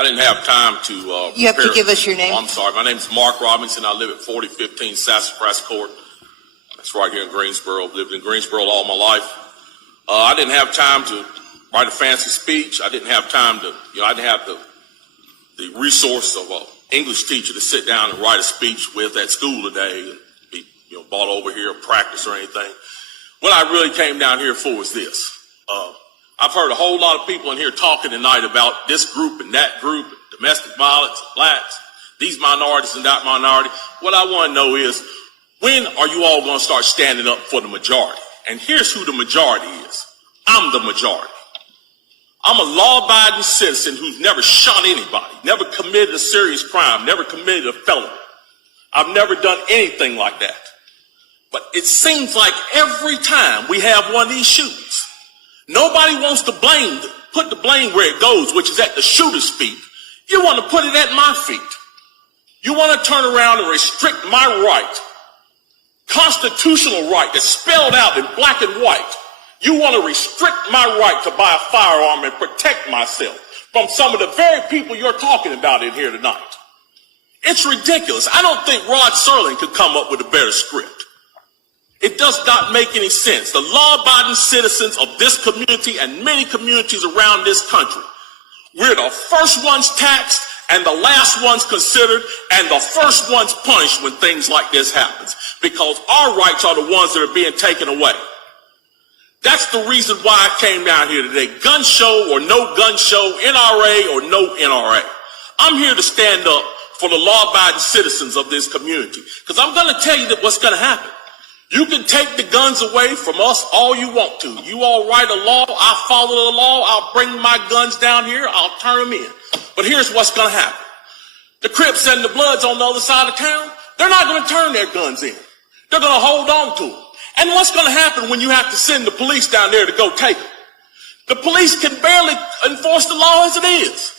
I didn't have time to You have to give us your name. Oh, I'm sorry. My name is Mark Robinson. I live at 4015 Sassafras Court. That's right here in Greensboro. I've lived in Greensboro all my life. I didn't have time to write a fancy speech. I didn't have time to, I didn't have the resource of an English teacher to sit down and write a speech with at school today and be, brought over here to practice or anything. What I really came down here for is this. I've heard a whole lot of people in here talking tonight about this group and that group, domestic violence, blacks, these minorities and that minority. What I want to know is, when are you all going to start standing up for the majority? And here's who the majority is. I'm the majority. I'm a law-abiding citizen who's never shot anybody, never committed a serious crime, never committed a felony. I've never done anything like that. But it seems like every time we have one of these shootings, nobody wants to put the blame where it goes, which is at the shooter's feet. You want to put it at my feet. You want to turn around and restrict my right, constitutional right that's spelled out in black and white. You want to restrict my right to buy a firearm and protect myself from some of the very people you're talking about in here tonight. It's ridiculous. I don't think Rod Serling could come up with a better script. It does not make any sense. The law-abiding citizens of this community and many communities around this country, we're the first ones taxed and the last ones considered and the first ones punished when things like this happens, because our rights are the ones that are being taken away. That's the reason why I came down here today. Gun show or no gun show, NRA or no NRA. I'm here to stand up for the law-abiding citizens of this community, because I'm going to tell you that what's going to happen. You can take the guns away from us all you want to. You all write a law, I follow the law, I'll bring my guns down here, I'll turn them in. But here's what's going to happen. The Crips and the Bloods on the other side of town, they're not going to turn their guns in. They're going to hold on to them. And what's going to happen when you have to send the police down there to go take them? The police can barely enforce the law as it is.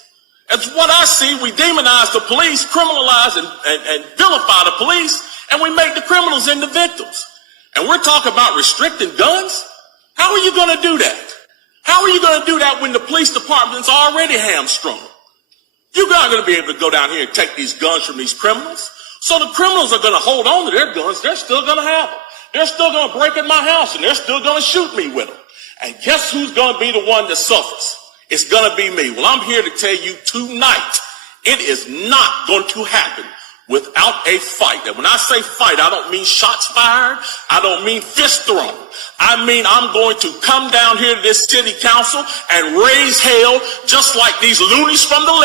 As what I see, we demonize the police, criminalize and vilify the police, and we make the criminals into victims. And we're talking about restricting guns? How are you going to do that? How are you going to do that when the police department's already hamstrung? You're not going to be able to go down here and take these guns from these criminals. So the criminals are going to hold on to their guns. They're still going to have them. They're still going to break in my house, and they're still going to shoot me with them. And guess who's going to be the one that suffers? It's going to be me. Well, I'm here to tell you tonight, it is not going to happen without a fight. And when I say fight, I don't mean shots fired. I don't mean fist thrown. I mean I'm going to come down here to this city council and raise hell just like these loonies from the left.